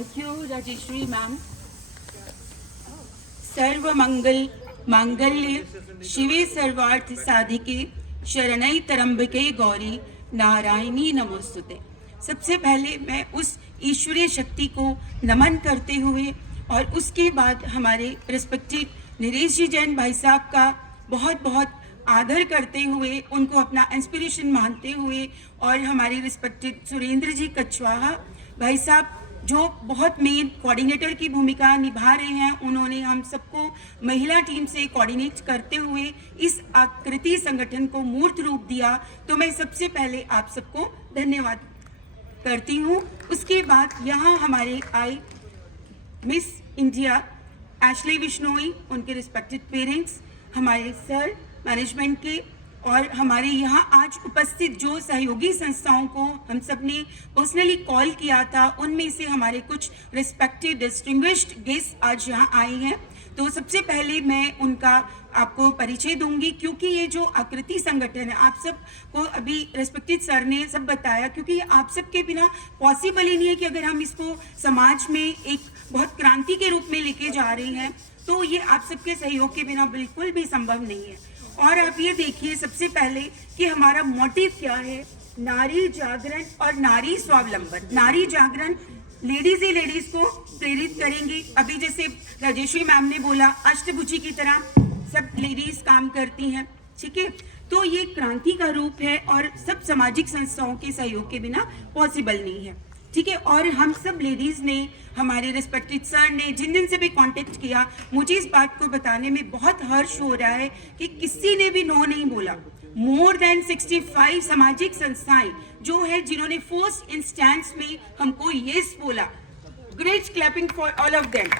Thank you, Rajeshwari ma'am. सर्व मंगल मांगल्य शिवे सर्वार्थ साधिके शरणै त्र्यंबके गौरी नारायणी नमोस्तुते। सबसे पहले मैं उस ईश्वरीय शक्ति को नमन करते हुए और उसके बाद हमारे रिस्पेक्टेड नरेश जी जैन भाई साहब का बहुत बहुत आदर करते हुए, उनको अपना इंस्पिरेशन मानते हुए, और हमारे रिस्पेक्टेड सुरेंद्र जी कछवाहा भाई साहब जो बहुत मेन कोऑर्डिनेटर की भूमिका निभा रहे हैं, उन्होंने हम सबको महिला टीम से कोऑर्डिनेट करते हुए इस आकृति संगठन को मूर्त रूप दिया। तो मैं सबसे पहले आप सबको धन्यवाद करती हूँ। उसके बाद यहाँ हमारे आए मिस इंडिया एशली बिश्नोई, उनके रिस्पेक्टेड पेरेंट्स, हमारे सर मैनेजमेंट के, और हमारे यहाँ आज उपस्थित जो सहयोगी संस्थाओं को हम सब ने पर्सनली कॉल किया था, उनमें से हमारे कुछ रिस्पेक्टेड डिस्टिंग्विश्ड गेस्ट आज यहाँ आए हैं। तो सबसे पहले मैं उनका आपको परिचय दूंगी, क्योंकि ये जो आकृति संगठन है, आप सब को अभी रिस्पेक्टेड सर ने सब बताया, क्योंकि ये आप सब के बिना पॉसिबल ही नहीं है कि अगर हम इसको समाज में एक बहुत क्रांति के रूप में लेके जा रहे हैं, तो ये आप सबके सहयोग के बिना बिल्कुल भी संभव नहीं है। और आप ये देखिए सबसे पहले कि हमारा मोटिव क्या है, नारी जागरण और नारी स्वावलंबन। नारी जागरण लेडीज ही लेडीज को प्रेरित करेंगे। अभी जैसे राजेश्वरी मैम ने बोला, अष्टभुजी की तरह सब लेडीज काम करती हैं, ठीक है। तो ये क्रांति का रूप है और सब सामाजिक संस्थाओं के सहयोग के बिना पॉसिबल नहीं है, ठीक है। और हम सब लेडीज ने, हमारे रिस्पेक्टेड सर ने, जिन जिन से भी कांटेक्ट किया, मुझे इस बात को बताने में बहुत हर्ष हो रहा है कि किसी ने भी नो नहीं बोला। मोर देन 65 सामाजिक संस्थाएं जो है, जिन्होंने फर्स्ट इंस्टेंस में हमको यस बोला। Great clapping for all of them.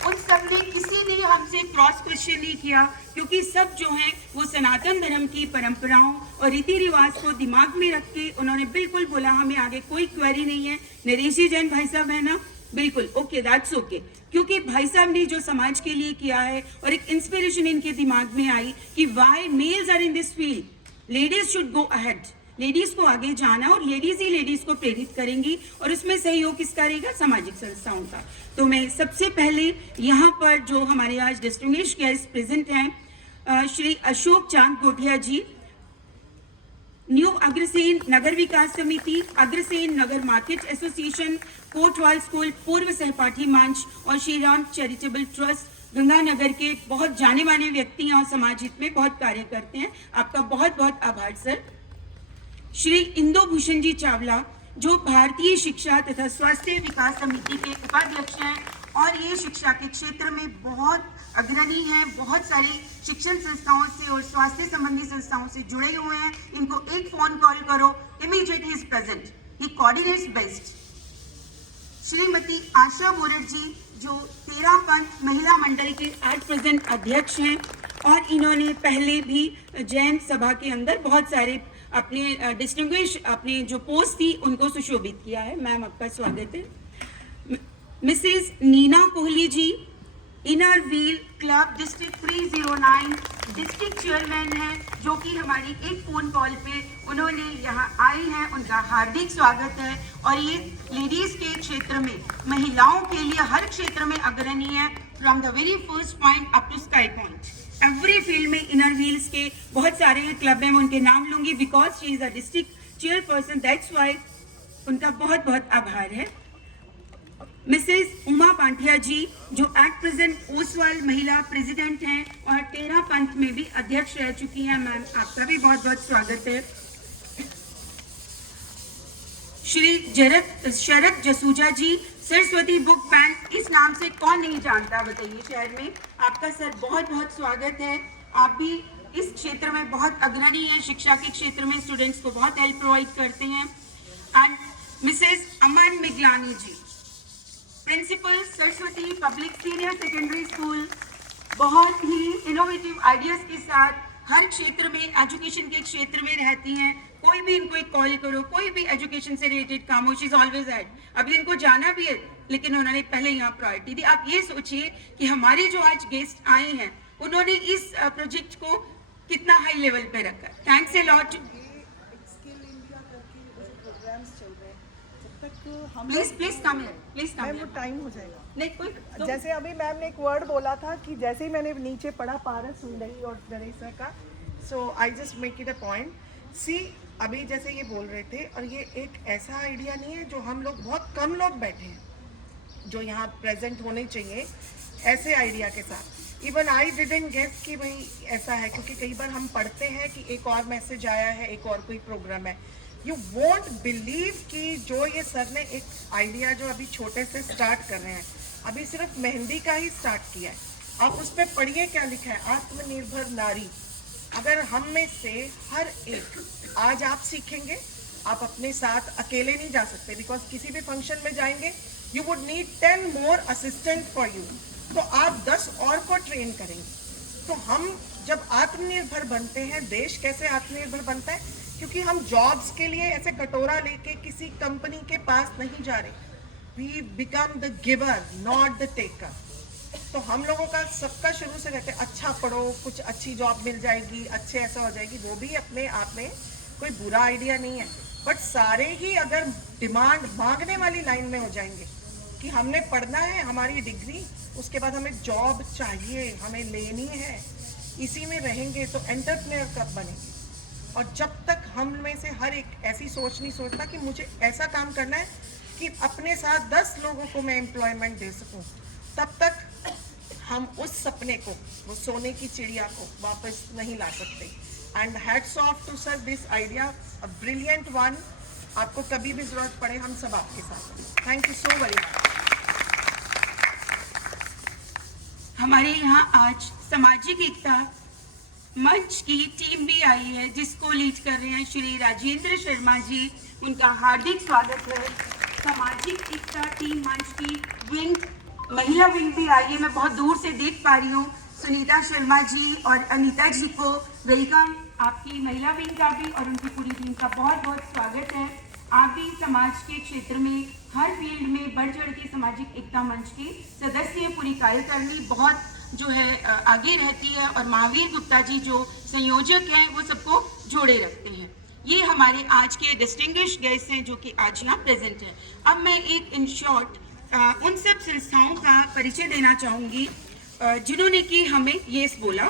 उन सब ने, किसी ने हमसे क्रॉस क्वेश्चन नहीं किया, क्योंकि सब जो हैं वो सनातन धर्म की परंपराओं और रीति रिवाज को दिमाग में रख के उन्होंने बिल्कुल बोला हमें आगे कोई क्वेरी नहीं है। नरेश जी जैन भाई साहब है ना, बिल्कुल ओके, दैट्स ओके, क्योंकि भाई साहब ने जो समाज के लिए किया है और एक इंस्पिरेशन इनके दिमाग में आई कि why males are in this field, ladies should go ahead, ladies को आगे जाना, और लेडीज ही लेडीज को प्रेरित करेंगी, और उसमें सहयोग किसका रहेगा, सामाजिक संस्थाओं का। तो मैं सबसे पहले यहाँ पर जो हमारे आज डिस्टिंग्विश्ड गेस्ट प्रेजेंट हैं, श्री अशोक चांद गोटिया जी, न्यू अग्रसेन नगर विकास समिति, अग्रसेन नगर मार्केट एसोसिएशन, कोटवाल स्कूल पूर्व सहपाठी मंच और श्री राम चैरिटेबल ट्रस्ट गंगानगर के बहुत जाने माने व्यक्ति हैं और समाज हित में बहुत कार्य करते हैं। आपका बहुत बहुत आभार सर। श्री इंदु भूषण जी चावला, जो भारतीय शिक्षा तथा स्वास्थ्य विकास समिति के उपाध्यक्ष हैं और ये शिक्षा के क्षेत्र में बहुत अग्रणी हैं, बहुत सारी शिक्षण संस्थाओं से और स्वास्थ्य संबंधी संस्थाओं से जुड़े हुए हैं। इनको एक फोन कॉल करो, immediate he is present, he coordinates best. Shrimati Asha Borat ji, जो 13 पंथ महिला मंडल के एट प्रेजेंट अध्यक्ष हैं, और इन्होंने पहले भी जैन सभा के अंदर बहुत सारे अपने डिस्टिंग्विश अपने जो पोस्ट थी उनको सुशोभित किया है। मैम आपका स्वागत है। Mrs Neena Kohli ji, inner wheel club district 309 district chairman हैं, जो कि हमारी एक फोन कॉल पे उन्होंने यहाँ आई हैं, उनका हार्दिक स्वागत है। और ये लेडीज के क्षेत्र में, महिलाओं के लिए हर क्षेत्र में अग्रणी है, from the very first point up to sky point. Every field में इनर व्हील्स के बहुत सारे क्लब हैं, मैं उनके नाम लूंगी because she is a district chairperson, that's why उनका बहुत बहुत आभार है। मिसेस उमा पांठिया जी, जो एट प्रेजेंट ओसवाल महिला प्रेसिडेंट हैं और 13 पंथ में भी अध्यक्ष रह चुकी हैं, मैम आपका भी बहुत बहुत स्वागत है। श्री शरद जसूजा जी, सरस्वती बुक बैंक, इस नाम से कौन नहीं जानता बताइए शहर में। आपका सर बहुत बहुत स्वागत है। आप भी इस क्षेत्र में बहुत अग्रणी हैं, शिक्षा के क्षेत्र में स्टूडेंट्स को बहुत हेल्प प्रोवाइड करते हैं। And Mrs Aman Miglani ji, principal Saraswati public senior secondary school, बहुत ही इनोवेटिव आइडियाज के साथ हर क्षेत्र में, एजुकेशन के क्षेत्र में रहती हैं। कोई भी इनको एक कॉल करो, कोई भी एजुकेशन से रिलेटेड काम हो, शी इज ऑलवेज एट। अभी इनको जाना भी है, लेकिन उन्होंने पहले यहाँ प्रायोरिटी दी। आप ये सोचिए कि हमारे जो आज गेस्ट आए हैं, उन्होंने इस प्रोजेक्ट को कितना हाई लेवल पे रखा। Thanks a lot. Skill India करके जो प्रोग्राम्स चल रहे हैं, तक हम प्लीज कम प्लीज मैम वो कम टाइम हो जाएगा। नहीं कोई जैसे अभी मैम ने एक वर्ड बोला था कि जैसे ही मैंने नीचे पढ़ा पारस सुंदरी और नरेशा का, so I just make it a point. See अभी जैसे ये बोल रहे थे, और ये एक ऐसा आइडिया नहीं है जो हम लोग, बहुत कम लोग बैठे हैं जो यहाँ प्रेजेंट होने चाहिए ऐसे आइडिया के साथ। इवन आई डिडंट गेस कि भाई ऐसा है, क्योंकि कई बार हम पढ़ते हैं कि एक और मैसेज आया है, एक और कोई प्रोग्राम है। यू वोंट बिलीव कि जो ये सर ने एक आइडिया जो अभी छोटे से स्टार्ट कर रहे हैं, अभी सिर्फ मेहंदी का ही स्टार्ट किया है। आप उस पर पढ़िए क्या लिखा है, आत्मनिर्भर नारी। अगर हम में से हर एक आज आप सीखेंगे, आप अपने साथ अकेले नहीं जा सकते, बिकॉज किसी भी फंक्शन में जाएंगे you would need 10 more assistant for you, तो आप 10 और को ट्रेन करेंगे। तो हम जब आत्मनिर्भर बनते हैं, देश कैसे आत्मनिर्भर बनता है, क्योंकि हम जॉब्स के लिए ऐसे कटोरा लेके किसी कंपनी के पास नहीं जा रहे, we become the giver not the taker. तो हम लोगों का सबका शुरू से रहते अच्छा पढ़ो, कुछ अच्छी जॉब मिल जाएगी, अच्छे ऐसा हो जाएगी, वो भी अपने आप में कोई बुरा आइडिया नहीं है। बट सारे ही अगर डिमांड मांगने वाली लाइन में हो जाएंगे कि हमने पढ़ना है, हमारी डिग्री, उसके बाद हमें जॉब चाहिए, हमें लेनी है, इसी में रहेंगे, तो एंटरप्रेन्योर कब बनेंगे। और जब तक हम में से हर एक ऐसी सोच नहीं सोचता कि मुझे ऐसा काम करना है कि अपने साथ 10 लोगों को मैं एम्प्लॉयमेंट दे सकूं, तब तक हम उस सपने को, वो सोने की चिड़िया को वापस नहीं ला सकते। And hats off to sir, this idea a brilliant one. आपको कभी भी जरूरत पड़े हम सब आपके साथ हैं। Thank you so very much. हमारे यहाँ आज सामाजिक एकता मंच की टीम भी आई है, जिसको लीड कर रहे हैं श्री राजेंद्र शर्मा जी। उनका हार्दिक स्वागत है। सामाजिक एकता टीम मंच की विंग, महिला विंग भी आई है, मैं बहुत दूर से देख पा रही हूँ। सुनीता शर्मा जी और अनीता जी को वेलकम। आपकी महिला विंग का भी और उनकी पूरी टीम का बहुत बहुत स्वागत है। आप भी समाज के क्षेत्र में हर फील्ड में बढ़ चढ़ के सामाजिक एकता मंच के सदस्य, पूरी कार्यकारिणी बहुत जो है आगे रहती है, और महावीर गुप्ता जी जो संयोजक हैं वो सबको जोड़े रखते हैं। ये हमारे आज के डिस्टिंग्विश गेस्ट हैं जो कि आज यहाँ प्रेजेंट हैं। अब मैं एक इन शॉर्ट उन सब संस्थाओं का परिचय देना चाहूँगी जिन्होंने कि हमें येस बोला,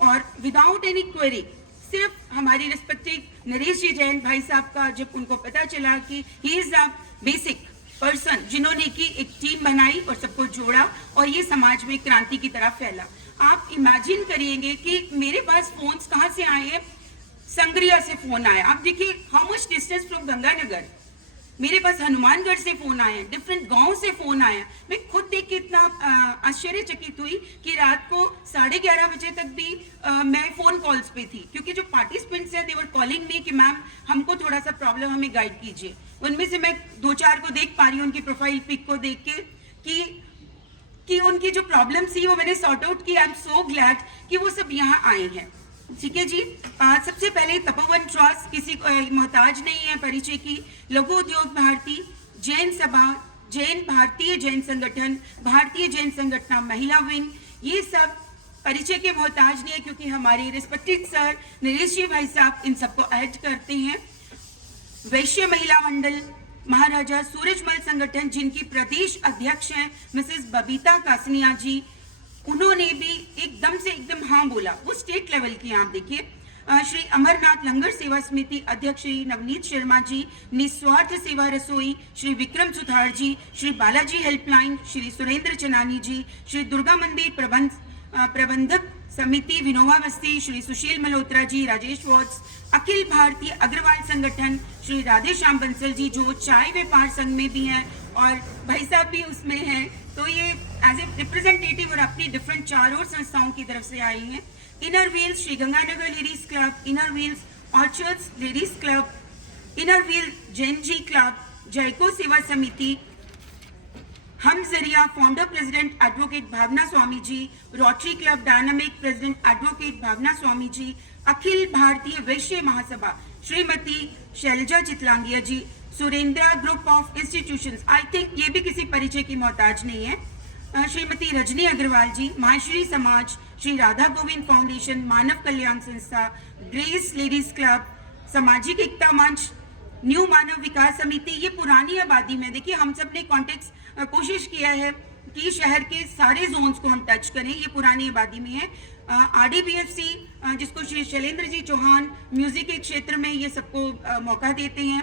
और विदाउट एनी क्वेरी, सिर्फ हमारी रिस्पेक्टेड नरेश जी जैन भाई साहब का जब उनको पता चला कि he is a basic person जिन्होंने की एक टीम बनाई और सबको जोड़ा और ये समाज में क्रांति की तरफ फैला। आप इमेजिन करिएंगे कि मेरे पास फोन्स कहाँ से आए हैं, संग्रिया से फोन आया। आप देखिए how much distance from Ganganagar, मेरे पास हनुमानगढ़ से फोन आए, डिफरेंट गांव से फोन आया। मैं खुद देख के इतना आश्चर्यचकित हुई कि रात को 11:30 बजे तक भी मैं फोन कॉल्स पे थी, क्योंकि जो पार्टिसिपेंट्स हैं दे वर कॉलिंग मी कि मैम हमको थोड़ा सा प्रॉब्लम, हमें गाइड कीजिए। उनमें से मैं 2-4 को देख पा रही हूँ, उनकी प्रोफाइल पिक को देख के कि उनकी जो प्रॉब्लम थी वो मैंने सॉर्ट आउट की। आई एम सो ग्लैड कि वो सब यहाँ आए हैं। ठीक है जी। सबसे पहले तपोवन ट्रस्ट किसी मोहताज नहीं है परिचय की। लघु उद्योग भारती, जैन सभा, जैन भारतीय जैन संगठन, भारतीय जैन संगठन महिला विंग, ये सब परिचय के मोहताज नहीं है, क्योंकि हमारे रिस्पेक्टेड सर नरेश जी भाई साहब इन सबको ऐड करते हैं। वैश्य महिला मंडल, महाराजा सूरजमल संगठन जिनकी प्रदेश अध्यक्ष हैं मिसेस बबीता कासनिया जी, उन्होंने भी एकदम से एकदम हाँ बोला, वो स्टेट लेवल की। आप देखिए श्री अमरनाथ लंगर सेवा समिति अध्यक्ष श्री नवनीत शर्मा जी, निस्वार्थ सेवा रसोई श्री विक्रम सुथार जी, श्री बालाजी हेल्पलाइन श्री सुरेंद्र चनानी जी, श्री दुर्गा मंदिर प्रबंधक समिति विनोबा बस्ती श्री सुशील मल्होत्रा जी, राजेश वॉट्स, अखिल भारतीय अग्रवाल संगठन श्री राधे श्याम बंसल जी जो चाय व्यापार संघ में भी हैं और भाई साहब भी उसमें हैं, तो ये एज ए रिप्रेजेंटेटिव और अपनी डिफरेंट 4 और संस्थाओं की तरफ से आई हैं। Inner wheels Shri Ganganagar ladies club, inner wheels orchards ladies club, inner wheel Jain ji club, Jayko Seva Samiti, हम जरिया founder president advocate Bhavna Swami ji, Rotary club dynamic president advocate Bhavna Swami ji, Akhil Bharatiya Vaishya Mahasabha Shrimati Shailja Chitlangia ji, Surendra group of institutions, I think ये भी किसी परिचय की मोहताज नहीं है, श्रीमती रजनी अग्रवाल जी, माहेश्वरी समाज, श्री राधा गोविंद फाउंडेशन, मानव कल्याण संस्था, ग्रेस लेडीज क्लब, सामाजिक एकता मंच, न्यू मानव विकास समिति, ये पुरानी आबादी में, देखिए हम सब ने कॉन्टेक्स्ट कोशिश किया है कि शहर के सारे जोन्स को हम टच करें, ये पुरानी आबादी में है। RDBFC जिसको श्री शैलेंद्र जी चौहान म्यूजिक के क्षेत्र में ये सबको मौका देते हैं।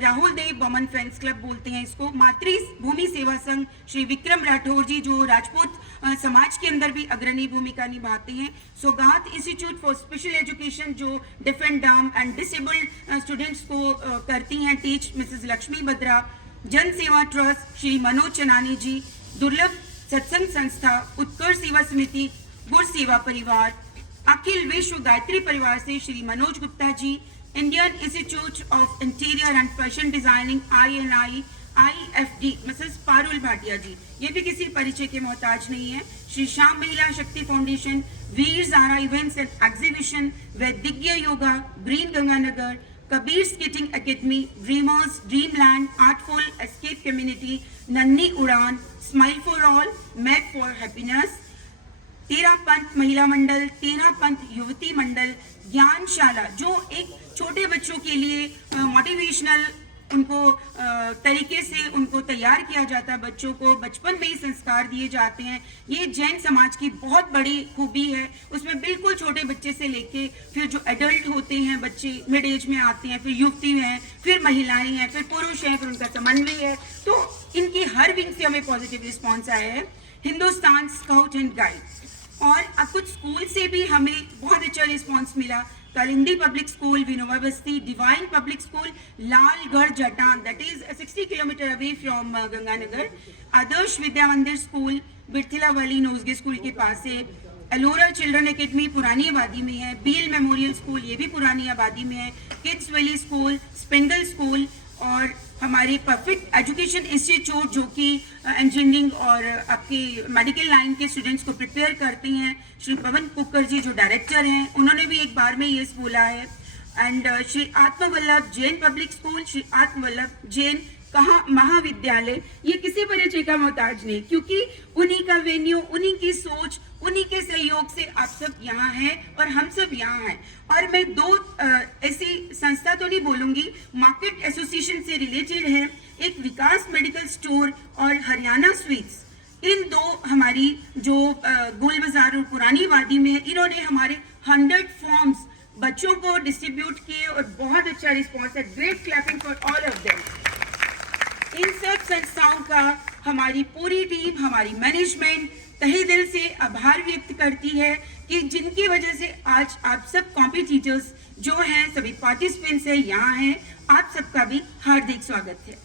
राहुल देव वमन फ्रेंड्स क्लब बोलते हैं इसको। मातृभूमि सेवा संघ श्री विक्रम राठौर जी जो राजपूत समाज के अंदर भी अग्रणी भूमिका निभाते हैं। सौगात इंस्टीट्यूट फॉर स्पेशल एजुकेशन जो डिफ एंड डम एंड डिसेबल्ड स्टूडेंट्स को करती हैं टीच, मिसेस लक्ष्मी बद्रा। जन सेवा ट्रस्ट श्री मनोज चनानी जी। दुर्लभ सत्संग संस्था, उत्कर्ष सेवा समिति, गुर सेवा परिवार। अखिल विश्व गायत्री परिवार से Shri Manoj Gupta ji. Indian institute of interior and fashion designing INI IFD Mrs Parul Bhatia ji, ये भी किसी परिचय के मोहताज नहीं है। Shri Shyam Mahila Shakti foundation, Veer Zara events and exhibition, वैदिज्ञ yoga, green Ganganagar, Kabir skating academy, dreamers, dreamland, artful escape community, Nanhi Udaan, smile for all, map for happiness, 13 पंथ महिला मंडल, 13 पंथ युवती मंडल, ज्ञानशाला जो एक छोटे बच्चों के लिए मोटिवेशनल उनको तरीके से उनको तैयार किया जाता है, बच्चों को बचपन में ही संस्कार दिए जाते हैं। ये जैन समाज की बहुत बड़ी खूबी है। उसमें बिल्कुल छोटे बच्चे से लेके फिर जो एडल्ट होते हैं बच्चे, मिड एज में आते हैं, फिर युवती हैं, फिर महिलाएं हैं, फिर पुरुष हैं, फिर उनका समन्वय है। तो इनकी हर विंग से हमें पॉजिटिव रिस्पॉन्स आया है। हिंदुस्तान स्काउट एंड गाइड और कुछ स्कूल से भी हमें बहुत अच्छा रिस्पॉन्स मिला। Kalindi public school, Vinoba Basti, divine public school, Lalgarh Jatan, that is 60 kilometre away from Ganganagar. Adarsh Vidya Mandir school, बिरथिलावाली नोजगे school के पास है। एलोरा चिल्ड्रन एकेडमी पुरानी आबादी में है। बील मेमोरियल स्कूल, ये भी पुरानी आबादी में है। Kids valley school, spangle school और हमारे परफेक्ट एजुकेशन इंस्टीट्यूट जो कि इंजीनियरिंग और आपके मेडिकल लाइन के स्टूडेंट्स को प्रिपेयर करते हैं। श्री पवन कुकर जी जो डायरेक्टर हैं, उन्होंने भी एक बार में ये बोला है। And Shri Atmavallabh Jain public school, Shri Atmavallabh Jain कहाँ महाविद्यालय, ये किसी परिचय का मोहताज नहीं, क्योंकि उन्हीं का वेन्यू, उन्हीं की सोच, उन्हीं के सहयोग से आप सब यहाँ हैं और हम सब यहाँ हैं। और मैं दो ऐसी संस्था तो नहीं बोलूँगी, मार्केट एसोसिएशन से रिलेटेड है, एक विकास मेडिकल स्टोर और हरियाणा स्वीट्स। इन दो हमारी जो गोल बाजार और पुरानी वादी में है, इन्होंने हमारे 100 फॉर्म्स बच्चों को डिस्ट्रीब्यूट किए और बहुत अच्छा रिस्पॉन्स है। Great clapping for all of them. इन सब संस्थाओं का हमारी पूरी टीम, हमारी मैनेजमेंट तहे दिल से आभार व्यक्त करती है कि जिनकी वजह से आज आप सब कॉम्पिटिटर्स जो हैं, सभी पार्टिसिपेंट्स हैं, यहाँ हैं। आप सबका भी हार्दिक स्वागत है।